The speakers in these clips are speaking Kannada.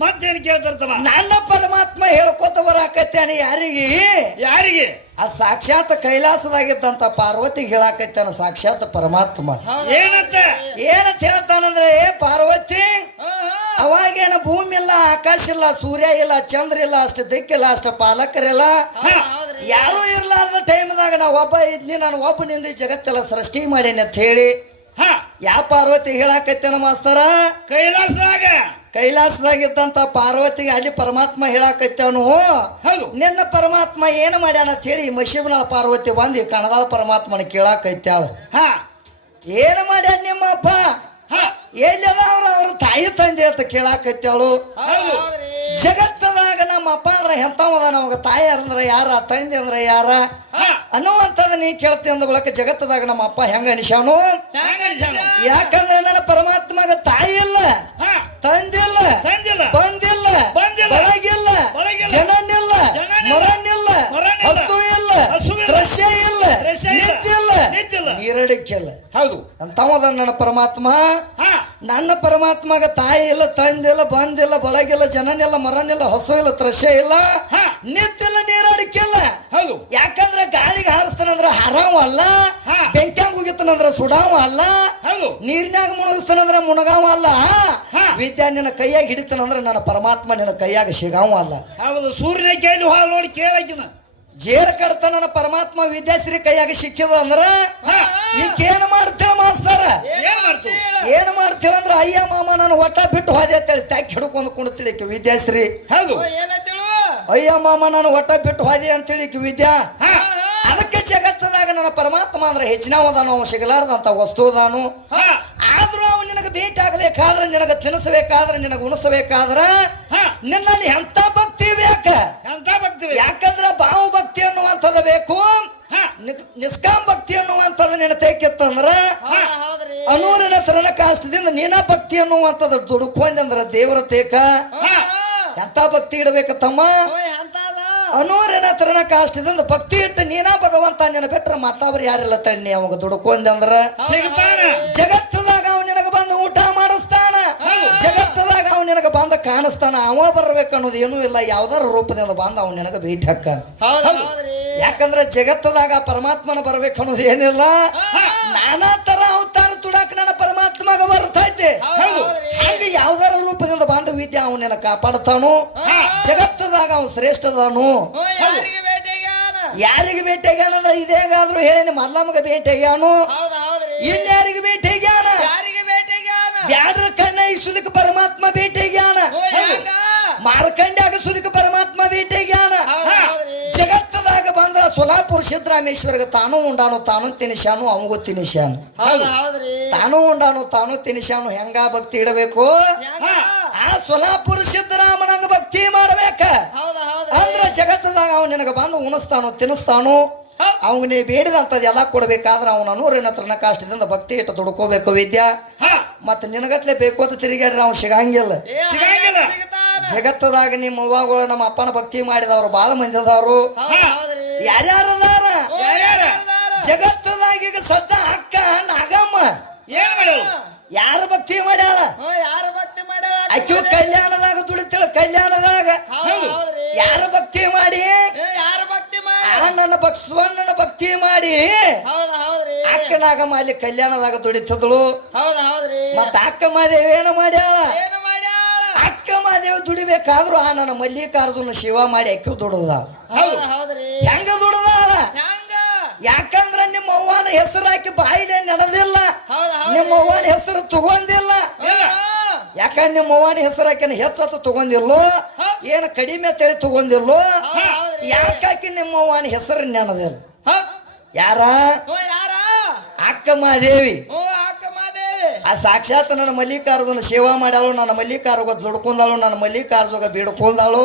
ಮತ್ತೇನ್ ಕೇಳ್ತಾರತಮ್ಮ ನನ್ನ ಪರಮಾತ್ಮ ಹೇಳ್ಕೊತ ಬರಾಕತ್ತಾನೆ ಯಾರಿಗೆ ಆ ಸಾಕ್ಷಾತ್ ಕೈಲಾಸದಾಗಿದ್ದಂತ ಪಾರ್ವತಿಗೆ ಹೇಳಾಕತ್ತಾನ ಸಾಕ್ಷಾತ್ ಪರಮಾತ್ಮ ಏನಂತ ಹೇಳ್ತಾನಂದ್ರೆ ಪಾರ್ವತಿ ಅವಾಗೇನ ಭೂಮಿ ಇಲ್ಲ ಆಕಾಶ ಇಲ್ಲ ಸೂರ್ಯ ಇಲ್ಲ ಚಂದ್ರ ಇಲ್ಲ ಅಷ್ಟು ದಿಕ್ಕಿಲ್ಲ ಅಷ್ಟು ಪಾಲಕರಿಲ್ಲ ಯಾರು ಇರ್ಲಾರ್ದ ಟೈಮ್ದಾಗ ನಾ ಒಬ್ಬ ಇದ್ನಿ ನಾನು ಒಬ್ಬನಿಂದ ಜಗತ್ತೆಲ್ಲ ಸೃಷ್ಟಿ ಮಾಡೇನಿ ಅಂತ ಹೇಳಿ ಯಾವ ಪಾರ್ವತಿ ಹೇಳಾಕತ್ತೇನ ಮಾಸ್ತರ ಕೈಲಾಸದಾಗಿದ್ದಂತ ಪಾರ್ವತಿಗೆ ಅಲ್ಲಿ ಪರಮಾತ್ಮ ಹೇಳಾಕತ್ತವನು ನಿನ್ನ ಪರಮಾತ್ಮ ಏನು ಮಾಡ್ಯಾನ ಅಂತ ಹೇಳಿ ಮಶಿಬನ ಪಾರ್ವತಿ ಬಂದು ಕಣದಾಳ ಪರಮಾತ್ಮನ ಕೇಳಾಕೈತ್ಯಾಳ ಏನು ಮಾಡ್ಯಾನ ನಿಮ್ಮಪ್ಪ ಎಲ್ಲದ ಅವ್ರ ತಾಯಿ ತಂದೆ ಅಂತ ಕೇಳಾಕತ್ತಾಳು ಜಗತ್ತದಾಗ ನಮ್ಮ ಅಪ್ಪ ಅಂದ್ರ ಎಂತವದ ನಮಗ ತಾಯಿ ಅಂದ್ರ ಯಾರ ತಂದೆ ಅಂದ್ರ ಯಾರ ಅನ್ನುವಂಥದ್ದು ನೀ ಕೇಳ್ತಿ ಅಂದ ಬಳಕ ಜಗತ್ತದಾಗ ನಮ್ಮ ಅಪ್ಪ ಹೆಂಗ ಅನಿಸ್ಯಾನು ಯಾಕಂದ್ರೆ ನನ್ನ ಪರಮಾತ್ಮಗ ತಾಯಿ ಇಲ್ಲ ತಂದಿಲ್ಲ ಬಂದಿಲ್ಲ ಬೆಳಗಿಲ್ಲ ಜನನಿಲ್ಲ ಮರನಿಲ್ಲ ಹಸು ಇಲ್ಲ ದೃಶ್ಯ ಇಲ್ಲ ನಿತ್ತಿಲ್ಲ ನೀರಡಿಕ್ಕಿಲ್ಲ ಹೌದು ಅಂತವದ ನನ್ನ ಪರಮಾತ್ಮ ನನ್ನ ಪರಮಾತ್ಮಗ ತಾಯಿ ಇಲ್ಲ ತಂದಿಲ್ಲ ಬಂದಿಲ್ಲ ಬೆಳಗಿಲ್ಲ ಜನನಿಲ್ಲ ಮರನಿಲ್ಲ ಹಸು ಇಲ್ಲ ದೃಶ್ಯ ಇಲ್ಲ ನಿತ್ತಿಲ್ಲ ನೀರಡಿಕ್ಕಿಲ್ಲ ಹೌದು ಯಾಕಂದ್ರೆ ಗಾಳಿಗೆ ಹಾರಿಸ್ತಾನಂದ್ರ ಹರಾವ ಅಲ್ಲ ಬೆಂಕ್ಯಾಂಗ ಹೋಗಿತ್ತಾನಂದ್ರ ಸುಡಾವ ಅಲ್ಲ ನೀರಿನಾಗ ಮುಣಗಿಸ್ತಾನಂದ್ರ ಮುಣಗಾವ ಅಲ್ಲ ವಿದ್ಯಾ ನಿನ್ನ ಕೈಯಾಗ ಹಿಡಿತಾನಂದ್ರ ನನ್ನ ಪರಮಾತ್ಮ ನಿನ್ನ ಕೈಯಾಗ ಸಿಗಾವ ಅಲ್ಲ ಹೌದು ಸೂರ್ಯನ ಕೇಳಿ ಹಾಲು ನೋಡಿ ಕೇಳಾಕಿನ ಜೇರ ಕಡ್ತ ನನ್ನ ಪರಮಾತ್ಮ ವಿದ್ಯಾಶ್ರೀ ಕೈಯಾಗ ಸಿಕ್ಕಿದ ಅಂದ್ರ ಈಗೇನ್ ಮಾಡ್ತೇಳ ಮಾಸ್ತರ ಏನ್ ಮಾಡ್ತೇಳ ಅಂದ್ರ ಅಯ್ಯ ಮಾಮ ನಾನು ಒಟ್ಟ ಬಿಟ್ಟು ಹೋದೆ ಅಂತೇಳಿ ಟ್ಯಾಕ್ ಹಿಡ್ಕೊಂಡು ಕುಂಡ್ತಿಳಿ ವಿದ್ಯಾಶ್ರೀ ಹೌದು ಅಯ್ಯ ಮಾಮ ನಾನು ಒಟ್ಟ ಬಿಟ್ಟು ಹೋದೆ ಅಂತೇಳಿ ವಿದ್ಯಾ ಅದಕ್ಕೆ ಜಗತ್ತದಾಗ ನನ್ನ ಪರಮಾತ್ಮ ಅಂದ್ರೆ ಹೆಚ್ಚಿನವದಾನು ಅವ ಸಿಗಲಾರದಂತ ವಸ್ತುದಾನು ಆದ್ರೂ ಅವ್ ನಿನಗೆ ಭೇಟಿ ಆಗಬೇಕಾದ್ರೆ ನಿನಗ ತಿನ್ನಿಸಬೇಕಾದ್ರೆ ನಿನಗ ಉಣಿಸಬೇಕಾದ್ರ ನಿನ್ನಲ್ಲಿ ಎಂತ ಭಕ್ತಿ ಬೇಕ ಯಾಕಂದ್ರ ಭಾವ ಭಕ್ತಿ ಅನ್ನುವಂಥದ್ದು ಬೇಕು ನಿಷ್ಕಾಂ ಭಕ್ತಿ ಅನ್ನುವಂಥದ್ದು ನೆನತೈಕಿತ್ತಂದ್ರ ಅನೂರಿನ ತರನ ಕಾಷ್ಟದಿಂದ ನೀನ ಭಕ್ತಿ ಅನ್ನುವಂಥದ್ದು ದುಡುಕೊಂದಂದ್ರ ದೇವರ ತೇಕ ಎಂತ ಭಕ್ತಿ ಇಡಬೇಕ ತಮ್ಮ ಅನೂರಿನ ತರನ ಕಾಷ್ಟದಿಂದ ಭಕ್ತಿ ಇಟ್ಟು ನೀನಾ ಭಗವಂತ ನಿನ್ನ ಬಿಟ್ರ ಮತ್ತವ್ರು ಯಾರಿಲ್ಲ ತಣ್ಣಿ ಅವಾಗ ದುಡ್ಕೊಂದಂದ್ರ ಜಗತ್ತದಾಗ ಅವ್ ನಿನಗ ಬಂದು ಊಟ ಮಾಡಿಸ್ತಾನ ಜಗತ್ತದಾಗ ಅವ್ ನಿನಗ ಬಂದ ಕಾಣಿಸ್ತಾನ ಅವ ಬರ್ಬೇಕು ಅನ್ನೋದು ಏನೂ ಇಲ್ಲ ಯಾವ್ದಾರ ರೂಪದಿಂದ ಬಂದ ಅವ್ ನಿನಗ ಭೇಟಿ ಹಾಕ ಯಾಕಂದ್ರೆ ಜಗತ್ತದಾಗ ಪರಮಾತ್ಮನ ಬರ್ಬೇಕು ಅನ್ನೋದು ಏನಿಲ್ಲ ನಾನಾ ತರ ಅವತಾರ ತುಡಾಕ ನನ್ನ ಪರಮಾತ್ಮಗ ಬರ್ತೈತೆ ಹಂಗ ಯಾವ್ದಾರ ರೂಪದಿಂದ ಬಂದ ವಿದ್ಯೆ ಅವ್ ನಿನ್ನ ಕಾಪಾಡ್ತಾನು ಜಗತ್ತದಾಗ ಅವ್ ಶ್ರೇಷ್ಠದಾನು ಯಾರಿಗೆ ಭೇಟಿಯಾಗ್ಯಾನಂದ್ರ ಇದೇಗಾದ್ರು ಹೇಳಿ ಮಲ್ಲಮ್ಮಗ ಭೇಟಿಯಾಗ್ಯಾನು ಇನ್ಯಾರಿಗೆ ಭೇಟಿಯಾಗ್ಯಾನ ಬ್ಯಾಡ್ರ ಕಣ್ಣ ಸುದಕ್ಕೆ ಪರಮಾತ್ಮ ಭೇಟಿಯಾಗ್ಯಾನ ಮಾರ್ಕಂಡ್ಯಾಗ ಸುದಕ್ಕೆ ಪರಮಾತ್ಮ ಭೇಟಿಯಾಗ್ಯಾನ ಜಗತ್ತದಾಗ ಬಂದ ಸೊಲಾಪುರ ಸಿದ್ದರಾಮೇಶ್ವರ್ಗ ತಾನು ಉಂಡಾನು ತಾನು ತಿನಿಸ್ಯಾನು ಅವಂಗೂ ತಿನಿಸ್ಯಾನು ತಾನು ಉಂಡಾನು ತಾನು ತಿನಿಸ್ಯಾನು ಹೆಂಗ ಭಕ್ತಿ ಇಡಬೇಕು ಆ ಸೊಲಾಪುರ ಸಿದ್ದರಾಮನಂಗ ಭಕ್ತಿ ಮಾಡ್ಬೇಕ ಅಂದ್ರ ಜಗತ್ತದಾಗ ಅವ್ ನಿನಗ ಬಂದು ಉಣಿಸ್ತಾನು ತಿನ್ನಿಸ್ತಾನು ಅವ್ ನೀ ಬೇಡಿದಂತದ್ ಎಲ್ಲಾ ಕೊಡ್ಬೇಕಾದ್ರ ಅವನ ಅನೂರಿನ ತರನ ಕಾಷ್ಟದಿಂದ ಭಕ್ತಿ ಇಟ್ಟು ದುಡ್ಕೋಬೇಕು ವಿದ್ಯಾ ಮತ್ ನಿನಗತ್ಲೆ ಬೇಕು ಅಂತ ತಿರುಗಾಡ್ರಿ ಅವ್ನು ಸಿಗಂಗಿಲ್ಲ ಜಗತ್ತದಾಗ ನಿಮ್ಮ ಅವ್ವಗಳು ನಮ್ಮ ಅಪ್ಪನ ಭಕ್ತಿ ಮಾಡಿದವ್ರು ಬಾಳ ಮಂದಿ ಅದಾವ್ರು ಯಾರ್ಯಾರದಾರ ಜಗತ್ತದಾಗ ಈಗ ಸದ್ದ ಅಕ್ಕ ನಾಗಮ್ಮ ಯಾರ ಭಕ್ತಿ ಮಾಡ್ಯಾಳ ಅಕ್ಕಿ ಕಲ್ಯಾಣದಾಗ ದುಡಿತಾಳ ಕಲ್ಯಾಣದಾಗ ಯಾರ ಭಕ್ತಿ ಮಾಡಿ ನನ್ನ ಬಸವಣ್ಣನ ಭಕ್ತಿ ಮಾಡಿ ಅಕ್ಕ ನಾಗಮ್ಮ ಅಲ್ಲಿ ಕಲ್ಯಾಣದಾಗ ದುಡಿತದಳು ಮತ್ತ ಅಕ್ಕ ಮಾದೇವಿ ಏನ ಮಾಡ್ಯಾಳ ಅಕ್ಕ ಮಾದೇವಿ ದುಡಿಬೇಕಾದ್ರು ಆ ನನ್ನ ಮಲ್ಲಿಕಾರ್ಜುನ ಶಿವ ಮಾಡಿ ಅಕ್ಕಿ ದುಡದ ಹೆಂಗ ದುಡದಾಳ ಯಾಕಂದ್ರ ನಿಮ್ಮ ಅವ್ವನ ಹೆಸರು ಹಾಕಿ ಬಾಯಿಲೆ ನಡೆದಿಲ್ಲ ನಿಮ್ಮ ಅವ್ವನ ಹೆಸರು ತಗೊಂಡಿಲ್ಲ ಯಾಕಂದ್ರೆ ನಿಮ್ಮ ಅವ್ವನ ಹೆಸರು ಹಾಕಿನ ಹೆಚ್ಚತ್ತ ತಗೊಂಡಿಲ್ಲೋ ಏನ ಕಡಿಮೆ ತಳಿ ತಗೊಂಡಿಲ್ಲೋ ಯಾಕಾಕಿ ನಿಮ್ಮ ಅವ್ವನ ಹೆಸರು ನೆನದಿಲ್ಲ ಯಾರ ಅಕ್ಕ ಮಾದೇವಿ ಆ ಸಾಕ್ಷಾತ್ ನನ್ನ ಮಲ್ಲಿಕಾರ್ಜುನ ಸೇವಾ ಮಾಡ್ಯಾಳು ನನ್ನ ಮಲ್ಲಿಕಾರ್ಜುಗ ದುಡ್ಕೊಂಡಾಳು ನನ್ನ ಮಲ್ಲಿಕಾರ್ಜುಗ ಬಿಡ್ಕೊಂಡಾಳು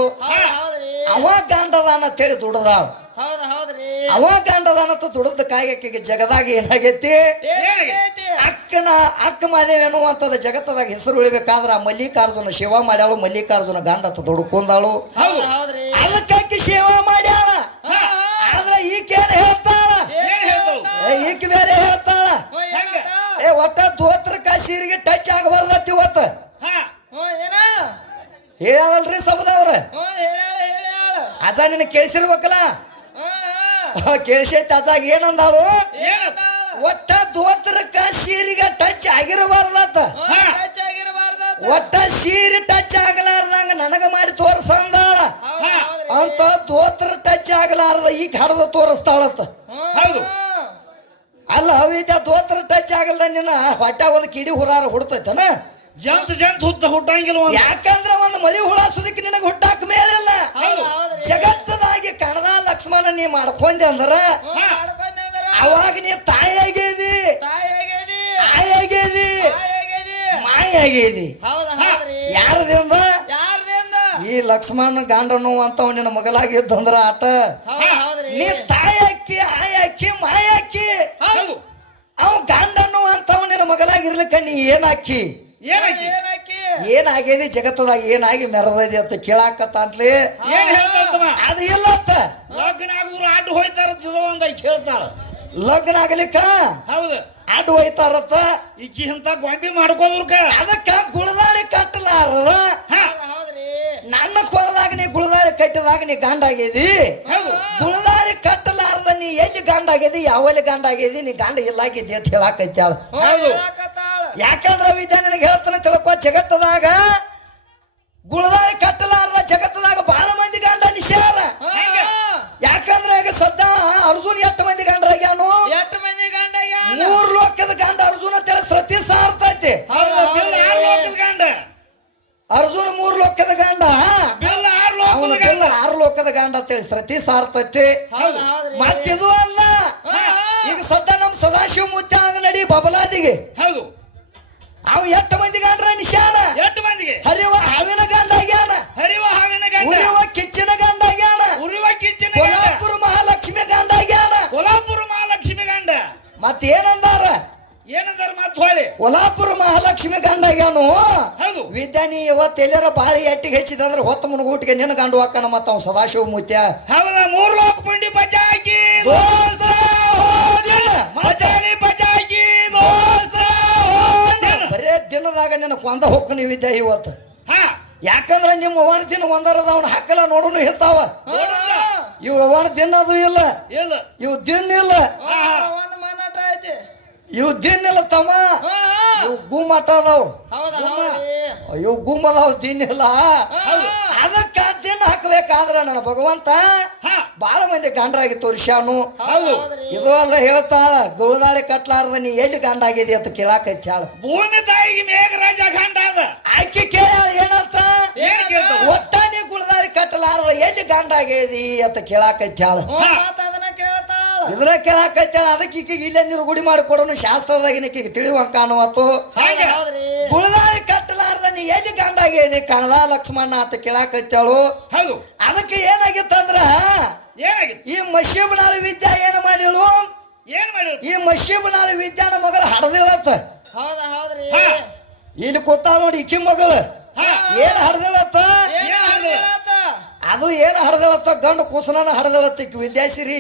ಅವ ಗಂಡದಾನ ಅಂತೇಳಿ ದುಡ್ದಾಳು ಅವ ಗಂಡದಾನಂತ ದುಡ್ದ ಕಾಯಕಿಗೆ ಜಗದಾಗ ಏನಾಗೈತಿ ಅಕ್ಕ ಮಾದೇವಿ ಅನ್ನುವಂಥದ್ದು ಜಗತ್ತದಾಗ ಹೆಸರು ಉಳಿಬೇಕಾದ್ರ ಆ ಮಲ್ಲಿಕಾರ್ಜುನ ಸೇವಾ ಮಾಡ್ಯಾಳು ಮಲ್ಲಿಕಾರ್ಜುನ ಗಂಡ ಅಂತ ದುಡ್ಕೊಂಡಾಳು ಅದಕ್ಕಾಕಿ ಸೇವಾ ಮಾಡ್ಯಾಳ ಆದ್ರ ಈಕೇನ್ ಹೇಳ್ತಾಳ ಈಕೆ ಬೇರೆ ಹೇಳ್ತಾಳ ಒಟ್ಟ ದೋತ್ರ ಸೀರೆಗೆ ಟಚ್ ಆಗಬಾರ್ದತ್ ಇವತ್ತು ಹೇಳ ನಿನ್ನ ಕೇಳಿಸಿರ್ಬೇಕಲ್ಲ ಕೇಳಿಸೈತಿ ಅಜ್ಜಾಗ ಏನಂದಾಳು ಏನಂತ? ಒಟ್ಟ ದೋತ್ರಕ್ಕ ಸೀರಿಗ ಟಚ್ ಆಗಿರಬಾರ್ದತ್ತ ಒಟ್ಟ ಸೀರೆ ಟಚ್ ಆಗಲಾರ್ದಂಗ ನನಗ ಮಾಡಿ ತೋರ್ಸಂದಾಳ ಅಂತ ದೋತ್ರ ಟಚ್ ಆಗಲಾರ್ದ ಈಗ ಹಡದ ತೋರಿಸ್ತಾಳತ್ತ ಹೌದು. ಅಲ್ಲ ಅವಿದ್ಯ ದೋತ್ರ ಟಚ್ ಆಗಲ್ದ ನಿನ್ನ ಹೊಟ್ಟಾಗ ಒಂದು ಕಿಡಿ ಹುರಾರ ಹುಡ್ತೈತನ ಜಂತ್ ಹುಟ್ಟಂಗಿಲ್ಲ ಯಾಕಂದ್ರ ಒಂದು ಮಳಿ ಹುಳ ಸುದಕ್ಕೆ ನಿನಗ ಹುಟ್ಟಾಕ ಮೇಲಿಲ್ಲ ಜಗತ್ತದಾಗಿ ಕಣದ ಲಕ್ಷ್ಮಣ ನೀ ಮಾಡ್ಕೊಂಡೆ ಅಂದ್ರ ಅವಾಗ ನೀ ತಾಯಿಯಾಗೇದಿ ಆಯಾಗೇದಿ ಮಾಯಾಗೇದಿ ಯಾರದಿಂದ ಈ ಲಕ್ಷ್ಮಣ ಗಾಂಡನು ಅಂತ ನಿನ್ನ ಮಗಲಾಗಿದ್ದಂದ್ರ ಆಟ ನೀ ತಾಯಾಕಿ ಆಯಾಕಿ ಮಾಯಾಕಿ ಅವ್ ಗಂಡನು ಅಂತವ್ ನಿನ್ನ ಮಗಲಾಗಿರ್ಲಿಕ್ಕ ನೀ ಏನಾಕಿ ಏನಾಗೇದಿ ಜಗತ್ತದಾಗ ಏನಾಗಿ ಮೆರದೈತಿ ಅಂತ ಕೇಳಾಕತ್ತ ಅಂತಲಿ ಏನ್ ಹೇಳ್ತಾರ? ಅದು ಇಲ್ಲತ್ತ ಲಗ್ನ ಆಗಿದ್ರು ಅಡ್ಡು ಹೋಯ್ತಾರ ಅಂತ ಕೇಳ್ತಾಳ. ಲಗ್ನ ಆಗಲಿಕ್ಕ ಹೌದು, ಅಡ್ಡು ಹೋಯ್ತಾರತ್ತ ಈಕಿ ಇಂತ ಗೊಂಬಿ ಮಾಡ್ಕೋದ್ರಕ ಅದಕ್ಕ ಗುಳದಾಳಿ ಕಟ್ಟಲಾರದ ನನ್ನ ಕೊಳದಾಗ ನೀ ಗುಳದಾಳಿ ಕಟ್ಟಿದಾಗ ನೀ ಗಂಡಾಗಿದಿ ಗುಳದಾಳಿ ಕಟ್ಟಲಾರದ ನೀ ಎಲ್ಲಿ ಗಂಡಾಗಿದಿ ಯಾವಲ್ಲಿ ಗಂಡಾಗಿದಿ ನೀ ಗಂಡ ಇಲ್ಲಾಗಿದ್ದಿ ಅಂತ ಹೇಳಾಕೈತ್ಯಾಳ ಯಾಕಂದ್ರ ವಿದ್ಯಾ ನಿನಗೆ ಹೇಳ್ತಾನೆ ತಿಳ್ಕೊ ಜಗತ್ತದಾಗ ಗುಳದಾಳಿ ಕಟ್ಟಲಾರದ ಜಗತ್ತದಾಗ ಬಹಳ ಮಂದಿ ಗಂಡ ನಿಶ್ಯಾರ ಯಾಕಂದ್ರ ಈಗ ಸದ್ದ ಅರ್ಜುನ್ ಎಷ್ಟು ಮಂದಿ ಗಂಡರಾಗ್ಯಾನು 3 ಲೋಕದ ಗಂಡ ಅರ್ಜುನ ಅಂತೇಳಿ ಸೃತಿ ಸಾರ್ತೈತಿ ಗಂಡ ಅರ್ಜುನ 3 ಲೋಕದ ಗಂಡ ಅವನು ಬಿಲ್ಲ 6 ಲೋಕದ ಗಂಡ ಅಂತೇಳಿ ಸೃತಿ ಸಾರ್ತೈತಿ ಮತ್ತಿದು ಅಲ್ಲ ಈಗ ಸದ್ದ ನಮ್ ಸದಾಶಿವ ಮುತ್ಯ ನಡಿ ಬಬಲಾದಿಗೆ ಹೌದು ಅವ್ ಎಷ್ಟು ಮಂದಿ ಗಂಡ್ರ ನಿಶಾನ ಎಷ್ಟು ಮಂದಿಗೆ ಹರಿವ ಹಾವಿನ ಗಂಡ ಆಗ್ಯಾನ ಹರಿವ ಹಾವಿನ ಗಂಡ ಉರಿವ ಕಿಚ್ಚಿನ ಗಂಡ ಆಗ್ಯಾನ ಉರಿವ ಕಿಚ್ಚಿನ ಕೊಲ್ಹಾಪುರ ಮಹಾಲಕ್ಷ್ಮಿ ಗಂಡ ಆಗ್ಯಾನ ಕೊಲ್ಹಾಪುರ ಮಹಾಲಕ್ಷ್ಮಿ ಗಂಡ ಮತ್ತೇನಂದಾರ ಮತ್ ಹೊಳಿ ಕೊಲ್ಹಾಪುರ ಮಹಾಲಕ್ಷ್ಮಿ ಗಂಡ ಆಗ್ಯಾನು ಹೌದು ವಿದ್ಯಾ ನೀ ಇವತ್ತು ಎಲ್ಲಾರ ಬಾಳಿ ಎಟ್ಟಿಗೆ ಹೆಚ್ಚಿದಂದ್ರೆ ಹೊತ್ತ ಮುನುಗೂಟಿಗೆ ನಿನ್ನ ಗಂಡು ಹಾಕನ ಮತ್ತ ಅವ್ ಸದಾಶಿವ ಮುತ್ಯ ಹೌದ 3 ಲೋಕ ಪುಂಡಿ ಬಚಾಕಿ ಬಚಾಕಿ ಬರೇ ದಿನದಾಗ ನಿನ್ನ ಕೊಂದ ಹೊಕ್ಕ ನೀ ವಿದ್ಯಾ ಇವತ್ತು ಯಾಕಂದ್ರ ನಿಮ್ಮ ಅವನ ದಿನ ಒಂದರದ ಅವನ ಹಾಕಲ್ಲ ನೋಡೋನು ಹೇಳ್ತಾವ ಇವ್ ಅವನ ದಿನ ಅದು ಇಲ್ಲ ಇವ್ ದಿನ ಇಲ್ಲ ಇವ್ ದಿನ ಇಲ್ಲ ತಮ್ಮ ಇವ್ ಗುಮ್ಮಟ ಅದಾವ ಇವ್ ಗುಮ್ ಅದಾವ ದಿನ ಇಲ್ಲ ಅದಕ್ಕ ದಿನ ಹಾಕ್ಬೇಕಾದ್ರ ನನ್ನ ಭಗವಂತ ಬಾಳ ಮಂದಿ ಗಂಡ್ರಾಗಿ ತೋರಿಸ್ಯಾನು ಇದು ಅಲ್ಲ ಹೇಳ್ತಾಳ ಗುಳದಾಳಿ ಕಟ್ಲಾರ್ದ ನೀ ಎಲ್ಲಿ ಗಂಡ ಆಗಿದಿ ಅಂತ ಕೇಳಾಕೈತ್ಯಾಳ ಭೂಮಿ ತಾಯಿಗೆ ಮೇಘರಾಜ ಗಂಡ ಅದ ಆಕಿ ಕೇಳ ಏನಂತ ಒಟ್ಟ ನೀ ಗುಳದಾಳಿ ಕಟ್ಟಲಾರ್ದ ಎಲ್ಲಿ ಗಂಡ ಆಗಿದಿ ಅಂತ ಕೇಳಾಕೈತ್ಯಾಳ ಇದ್ರ ಕೇಳಾಕೈತ್ಯಾಳ ಅದಕ್ಕೆ ಈಕಿಗೆ ಇಲ್ಲೇ ನೀರು ಗುಡಿ ಮಾಡಿ ಕೊಡೋನು ಶಾಸ್ತ್ರದಾಗ ಈಕಿಗೆ ತಿಳಿವಂಕ ಅನ್ನುವತ್ತು ಗುಳದಾಳಿ ಕಟ್ಟಲಾರ್ದ ನೀ ಎಲ್ಲಿ ಗಂಡ ಆಗಿದಿ ಕಣದ ಲಕ್ಷ್ಮಣ ಅಂತ ಕೇಳಾಕೈತ್ಯಾಳು ಅದಕ್ಕೆ ಏನಾಗಿತ್ತಂದ್ರ ಈ ಮಶೀಬನಾಳ ವಿದ್ಯಾ ಏನ್ ಮಾಡಿಳು ಈ ಮಶೀಬನಾಳ ವಿದ್ಯಾನ ಮಗಳ ಹಡದಿಳತ್ತ ಇಲ್ಲಿ ಕೂತಾಳ ನೋಡಿ ಈಕಿ ಮಗಳು ಏನ್ ಹಡದಿಳತ್ತ ಅದು ಏನ್ ಹಡದಿಳತ್ತ ಗಂಡು ಕುಸನ ಹಡದಿಳತ್ತ ಈಕಿ ವಿದ್ಯಾಶ್ರೀ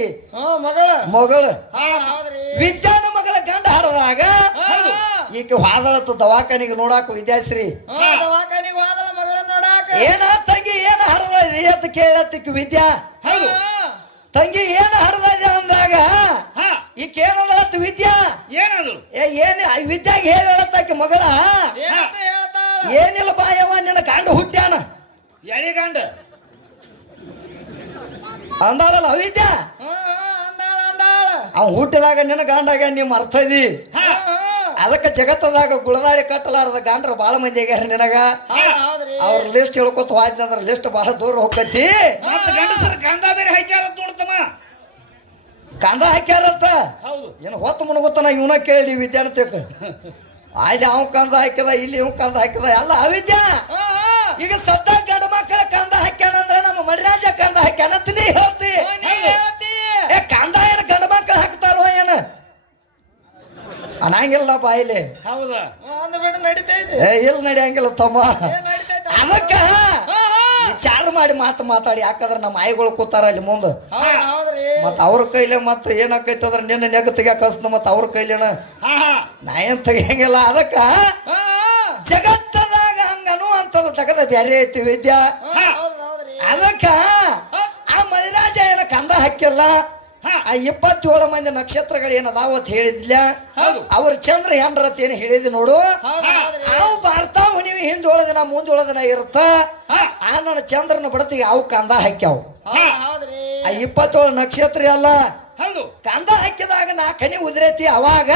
ಮಗಳು ವಿದ್ಯಾನ ಮಗಳ ಗಂಡ ಹಡದಾಗ ಈಕೆ ಹಾದಳತ್ತ ದವಾಖಾನಿಗೆ ನೋಡಾಕ ವಿದ್ಯಾಶ್ರೀ ಏನ ತಂಗಿ ಏನ ಹಡದ ಅಂತ ಕೇಳತ್ತಿಕ್ ವಿದ್ಯಾ ತಂಗಿ ಏನ ಹಡದ ಅಂದಾಗ ಈಕೆ ಏನದತ್ತ ವಿದ್ಯಾ ಏನ್ ವಿದ್ಯಾಗ ಹೇಳತ್ತಾಕಿ ಮಗಳ ಏನಿಲ್ಲ ಬಾಯವ ನಿನ್ನ ಗಂಡ ಹುಟ್ಟ್ಯಾನ ಗಂಡ ಅಂದಾಳಲ್ಲ ಅವಿದ್ಯಾ ಅವ್ ಹುಟ್ಟಿದಾಗ ನಿನ್ನ ಗಂಡಾಗ ನೀ ಮರ್ತದಿ ಅದಕ್ಕೆ ಜಗತ್ತದಾಗ ಗುಳದಾಳಿ ಕಟ್ಟಲಾರದ ಗಂಡ್ರ ಬಾಳ ಮಂದಿ ಆಗ್ಯಾರ ನಿನಗ ಅವ್ರ ಲಿಸ್ಟ್ ಹೇಳ್ಕೊತ ಹೋದ್ನಂದ್ರ ಲಿಸ್ಟ್ ಬಹಳ ದೂರ ಹೋಗತಿ ಗಂಧ ಬೇರೆ ಹಾಕ್ಯಾರ ನೋಡ್ತಮ್ಮ ಕಂದ ಹಾಕ್ಯಾರಂತ ಏನು ಹೊತ್ತು ಮುಣಗುತ್ತಾನ ಇವನ ಕೇಳಿ ವಿದ್ಯಾರ್ಥಿಕ ಅಲ್ಲಿ ಅವ್ ಕಂದ ಹಾಕಿದ ಇಲ್ಲಿ ಇವ್ ಕಂದ ಹಾಕಿದ ಎಲ್ಲ ಅವಿದ್ಯಾ ಈಗ ಸದ್ದ ಗಂಡ ಮಕ್ಕಳ ಕಂದ ಹಾಕ್ಯಾನಂದ್ರ ನಮ್ಮ ಮಡಿರಾಜ ಕಂದ ಹಾಕ್ಯಾನಂತ ನೀ ಹೇಳ್ತಿ ಕಂದ ಏನ ಗಂಡ ಮಕ್ಕಳು ಹಾಕ್ತಾರೋ ಏನ ಅನ್ನಂಗಿಲ್ಲ ಬಾಯಿಲಿ ಇಲ್ಲ ನಡಿಯಂಗಿಲ್ಲ ತಮ್ಮ ಅದಕ್ಕ ವಿಚಾರ ಮಾಡಿ ಮಾತಾಡಿ ಯಾಕಂದ್ರ ನಮ್ಮ ಆಯಿಗಳು ಕೂತಾರ ಅಲ್ಲಿ ಮುಂದ ಮತ್ತ ಅವ್ರ ಕೈಲೆ ಮತ್ತ ಏನಾಕೈತಂದ್ರ ನಿನ್ನ ನೆಗ ತೆಗ್ಯಾಕ ಮತ್ತ ಅವ್ರ ಕೈಲೇನ ನಾ ಏನ್ ತೆಗಿಯಂಗಿಲ್ಲ ಅದಕ್ಕ ಜಗತ್ತದಾಗ ಹಂಗನು ಅಂತದ ತಗದ ಬ್ಯಾರೆ ಐತಿ ವಿದ್ಯಾ ಅದಕ್ಕ ಆ ಹಾಕಿಲ್ಲ ಹಾ. ಆ 27 ಮಂದಿ ನಕ್ಷತ್ರಗಳು ಏನದಾವ ಅಂತ ಹೇಳಿದ್ಲ ಹೌದು. ಅವ್ರ ಚಂದ್ರ ಹೆಂಡ್ರತ್ ಏನು ಹೇಳಿದ್ ನೋಡು ಹೌದ್ ಹೌದ್ರಿ. ಅವು ಬರ್ತಾವ ನೀವು ಹಿಂದೊಳದಿನ ಮುಂದೊಳದಿನ ಇರುತ್ತ ಹಾ. ಆ ನನ್ನ ಚಂದ್ರನ ಬಡತಿಗೆ ಅವು ಕಂದ ಹಾಕ್ಯಾವ ಹೌದ್ ಹೌದ್ರಿ. ಆ 27 ನಕ್ಷತ್ರ ಅಲ್ಲ ಹೌದು. ಕಂದ ಹಾಕಿದಾಗ ನಾ ಕನಿ ಉದ್ರೈತಿ ಅವಾಗ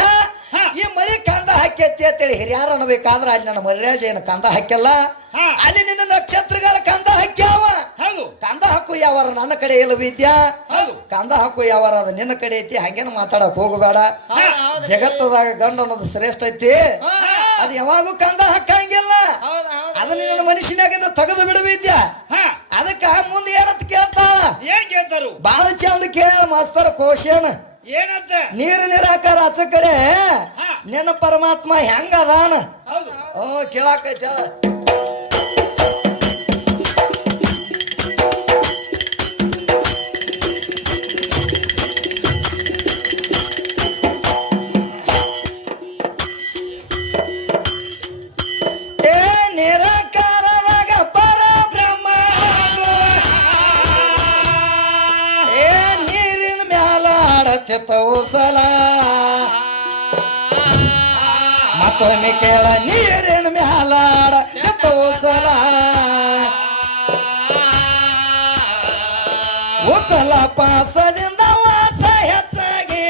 ಹಾ. ಈ ಮಳಿ ಕಂದ ಹಾಕ್ಯತಿ ಅಂತೇಳಿ ಹಿರಿಯಾರ ಅನ್ನಬೇಕಾದ್ರ ಅಲ್ಲಿ ನನ್ನ ಮರ್ಯಾಜ ಏನು ಕಂದ ಹಾಕ್ಯಲ್ಲ ಹಾ. ಅಲ್ಲಿ ನಿನ್ನ ನಕ್ಷತ್ರಗಳ ಕಂದ ಹಾಕ್ಯಾವ ಹೌದು. ಕಂದ ಹಾಕು ಯಾವಾರ ನನ್ನ ಕಡೆ ಇಲ್ಲ ವಿದ್ಯಾ ಹೌದು. ಕಂದ ಹಾಕು ಯಾವಾರ ಅದು ನಿನ್ನ ಕಡೆ ಐತಿ ಹಂಗೇನು ಮಾತಾಡಕ್ ಹೋಗಬೇಡ ಹೌದ್ ಹೌದ್ರಿ. ಜಗತ್ತದಾಗ ಗಂಡ ಅನ್ನೋದು ಶ್ರೇಷ್ಠ ಐತಿ ಹೌದ್ ಅದು ಯಾವಾಗೂ ಕಂದ ಹಾಕಂಗಿಲ್ಲ ಹೌದ್ ಹೌದ್ರಿ. ಅದನ್ನ ನಿನ್ನ ಮನುಷ್ಯನಾಗಿಂದ ತೆಗೆದು ಬಿಡು ವಿದ್ಯಾ ಹಾ. ಅದಕ್ಕ ಮುಂದೆ ಏನಂತ ಕೇಳ್ತಾ ಏನ್ ಕೇಳ್ತಾರು? ಬಾಳ ಚಂದ ಕೇಳ ಮಾಸ್ತರ ಕೋಶನ್ ಏನಂತ? ನೀರು ನಿರಾಕಾರ ಆಚ ಕಡೆ ಹಾ. ನಿನ್ನ ಪರಮಾತ್ಮ ಹೆಂಗ ಅದಾನ ಹೌದು. ಓ ಕೇಳಾಕೈತ ಏ ನಿರಾಕಾರದಾಗ ಪರಬ್ರಹ್ಮ ಏ ನೀರಿನ ಮ್ಯಾಲ ಆಡತಿತ್ತವು ಸಲ ಮತ್ತೊಮ್ಮೆ ಕೇಳ ನೀರಿನ ಮ್ಯಾಲ ಆಡತಿತ್ತವು ಸಲ ಉಸಲ ಪಾಸದಿಂದ ವಾಸ ಹೆಚ್ಚಾಗಿ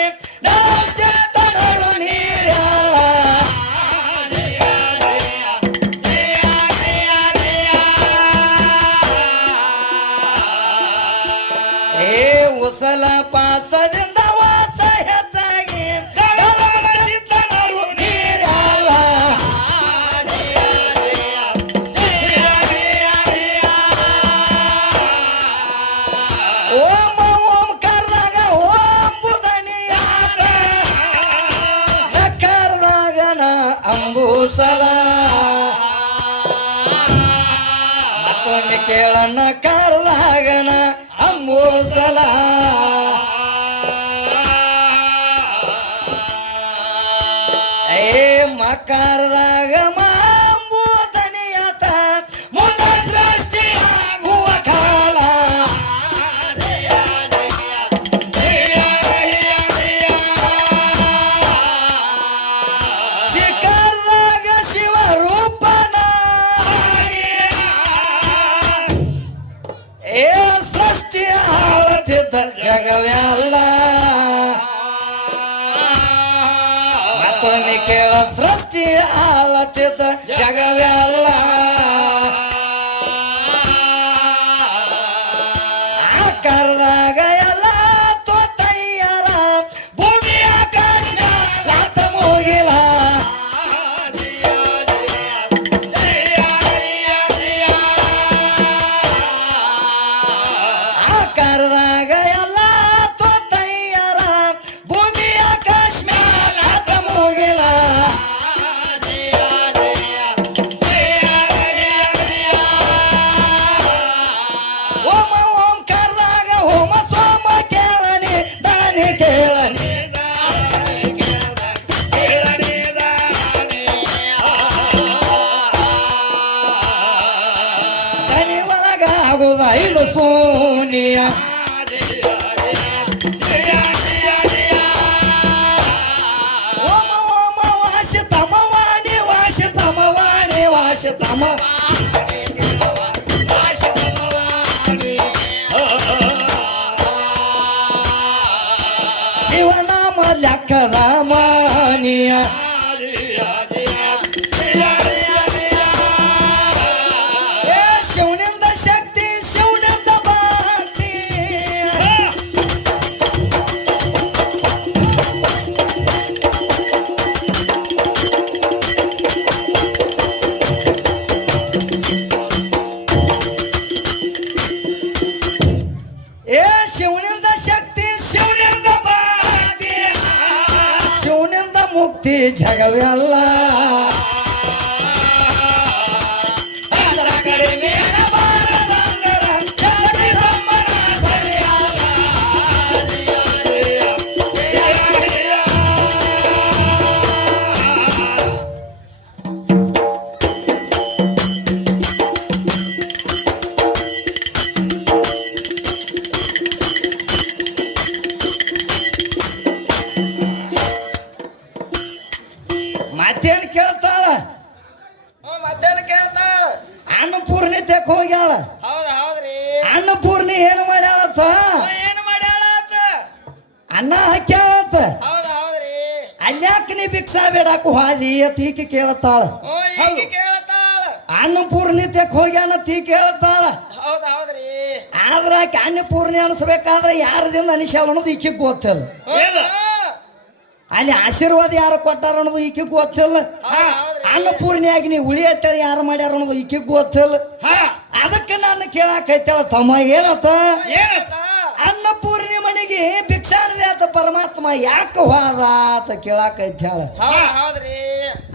ತನಳು ನೀರ ಏ ಉಸಲ ಪಾಸದಿಂದ ವಾಸ ಹೆಚ್ಚಾಗಿ ತನಳು ನೀರಲ್ಲ ಓಂ ಓಂ ಕರ್ದಾಗ ಓಂ ಬುಧನಿಯಾದ ನಕರ್ದಾಗನ ಅಂಬೂಸಲ ಮತ್ತೊಮ್ಮೆ ಕೇಳಣ್ಣ ಕರ್ದಾಗನ ಅಂಬೂಸಲ ಏ ಮಕರದಾಗ ಮಾಂಬೂದನಿಯತ ಮುಂದ ಸೃಷ್ಟಿ ಆಗುವ ಕಾಲ ಶಿಖರದಾಗ ಶಿವ ರೂಪನ ಏ ಸೃಷ್ಟಿ ಆಳತಿದ್ದ ಜಗವೆಲ್ಲ ಮತ್ತೊಮ್ಮೆ ಕೇಳ ಸೃಷ್ಟಿ ಆಳತಿದ್ದ ಜಗವೆಲ್ಲ ಆಕಾರದಾಗ ಎಲ್ಲ ತೋತಯ್ಯರ ಭೂಮಿ ಆಕಾಶ ಲಾತ ಮುಗಿಲ ಆಕಾರದಾಗ ಎಲ್ಲ ತೋತಯ್ಯರ ಭೂಮಿ ಆಕಾಶ ಲಾತ ಮುಗಿಲ ಓಮ ಓಂ ಕರ್ದಾಗ ಹೋಮ ಸೋಮ ಕೇಳನಿ ದಾನಿ ಕೇಳನಿ ದನಿ ಒಳಗ ಆಗುದ ಇದು ಸೋನಿಯ ಓಮ ಓಮ ವಾಶ ತಮವಾನಿ ವಾಶ ತಮವಾನಿ ವಾಶ ತಮ ಶಿವನಾಮ ಲೆಕ್ಕದ ಮಾನಿಯ ಏ ಶಿವನಿಂದ ಶಕ್ತಿ ಶಿವನಿಂದ ಭಕ್ತಿ ಏ ಶಿವನಿಂದ ಶಕ್ತಿ ಶಿವನಿಂದ ಭಕ್ತಿ ಶಿವನಿಂದ ಮುಕ್ತಿ ಜಗವೆಲ್ಲ ಅದರ ಕಡಿಮೆ ಬಾರದಂದರ ಜಗದಮ್ಮನ ಸರಿಯಾದ ಅನ್ನ ಹಾಕ್ಯಾಳತ್ತ ಹೌದ್ ಹೌದ್ರಿ ಅಲ್ಯಾಕ ನೀ ಭಿಕ್ಷಾ ಬೇಡಾಕು ಹಾದಿ ಅಂತ ಈಕಿ ಕೇಳತ್ತಾಳ ಓ ಈಗ ಕೇಳತಾಳ ಅನ್ನಪೂರ್ಣಿ ತೆಕ್ ಹೋಗ್ಯಾನ ತೀ ಕೇಳತ್ತಾಳ ಹೌದ್ ಹೌದ್ರಿ ಆದ್ರ ಆಕೆ ಅನ್ನಪೂರ್ಣಿ ಅನಿಸ್ಬೇಕಾದ್ರೆ ಯಾರದಿಂದ ಅನಿಸ್ಯಾಳ ಅನ್ನೋದು ಈಕಿಗೆ ಗೊತ್ತಿಲ್ಲ ಏನು? ಅಲ್ಲಿ ಆಶೀರ್ವಾದ ಯಾರು ಕೊಟ್ಟಾರ ಅನ್ನೋದು ಈಕಿಗೆ ಗೊತ್ತಿಲ್ಲ ಅನ್ನಪೂರ್ಣಿಯಾಗಿ ನೀ ಉಳಿ ಅಂತೇಳಿ ಯಾರು ಮಾಡ್ಯಾರ ಅನ್ನೋದು ಈಕಿಗೆ ಗೊತ್ತಿಲ್ಲ ಹಾ ಅದಕ್ಕೆ ನಾನು ಕೇಳಾಕೈತೇಳ ತಮ್ಮ ಏನತ್ತ ಏನಂತ? ಅನ್ನಪೂರ್ಣಿ ಮನೆಗೆ ಭಿಕ್ಷಾನದೆ ಆತ ಪರಮಾತ್ಮ ಯಾಕೆ ಹೋದ ಅಂತ ಕೇಳಾಕೈತ್ಯಾಳ ಹೌದ್ ಹೌದ್ರಿ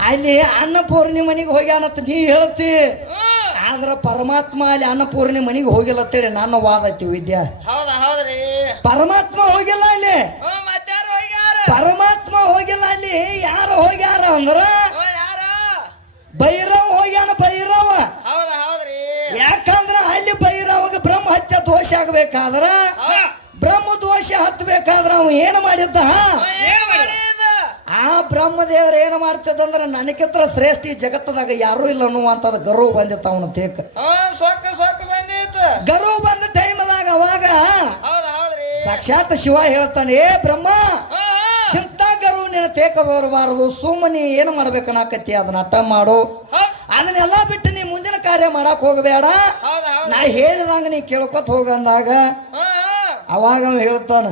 ಅಲ್ಲಿ ಅನ್ನಪೂರ್ಣಿ ಮನೆಗೆ ಹೋಗ್ಯಾನತ್ ನೀ ಹೇಳ್ತಿ ಹ್ಮ್ ಆದ್ರ ಪರಮಾತ್ಮ ಅಲ್ಲಿ ಅನ್ನಪೂರ್ಣಿ ಮನೆಗೆ ಹೋಗಿಲ್ಲ ಅಂತೇಳಿ ನನ್ನ ವಾದ ಐತಿ ವಿದ್ಯಾ ಹೌದ್ ಹೌದ್ರಿ ಪರಮಾತ್ಮ ಹೋಗಿಲ್ಲ ಅಲ್ಲಿ ಹ್ಮ್ ಮತ್ತಾರ ಹೋಗ್ಯಾರ ಪರಮಾತ್ಮ ಹೋಗಿಲ್ಲ ಅಲ್ಲಿ ಯಾರು ಹೋಗ್ಯಾರ ಅಂದ್ರ ಓ ಯಾರ ಭೈರವ ಹೋಗ್ಯಾನ ಭೈರವ ಹೌದ್ ಹೌದ್ರಿ ಯಾಕಂದ್ರ ಅಲ್ಲಿ ಭೈರವಾಗ ಬ್ರಹ್ಮ ಹತ್ಯೆ ದೋಷ ಆಗ್ಬೇಕಾದ್ರ ಬ್ರಹ್ಮ ದೋಷ ಹತ್ತಬೇಕಾದ್ರ ಅವ ಏನು ಮಾಡಿದ್ದ ಏನ್ ಮಾಡಿದ ಆ ಬ್ರಹ್ಮದೇವ್ರ ಏನು ಮಾಡ್ತಿದ್ದಂದ್ರ ನನಗಿತ್ರ ಶ್ರೇಷ್ಠ ಈ ಜಗತ್ತದಾಗ ಯಾರೂ ಇಲ್ಲ ಅನ್ನುವಂಥದ್ದು ಗರ್ವ ಬಂದಿತ್ತು ಅವನ ತೇಕ ಸೊಕ್ಕ ಸೊಕ್ಕ ಬಂದಿತ್ತು ಗರ್ವ ಬಂದ ಟೈಮ್ದಾಗ ಅವಾಗ ಹೌದ್ ಹೌದ್ರಿ ಸಾಕ್ಷಾತ್ ಶಿವ ಹೇಳ್ತಾನೆ ಏ ಬ್ರಹ್ಮ ಇಂಥ ಗರ್ವ ನಿನ್ನ ತೇಕ ಬರಬಾರದು ಸುಮ್ಮನೆ ಏನು ಮಾಡ್ಬೇಕನ್ನಾಕತ್ತಿ ಅದನ್ನ ಅಟ್ಟ ಮಾಡು ಅದನ್ನೆಲ್ಲ ಬಿಟ್ಟು ನೀ ಮುಂದಿನ ಕಾರ್ಯ ಮಾಡಕ್ ಹೋಗಬೇಡ ಹೌದ್ ಹೌದ್ ನಾ ಹೇಳಿದಂಗ ನೀ ಕೇಳ್ಕೊತ ಹೋಗಂದಾಗ ಅವಾಗ ಅವ ಹೇಳ್ತಾನ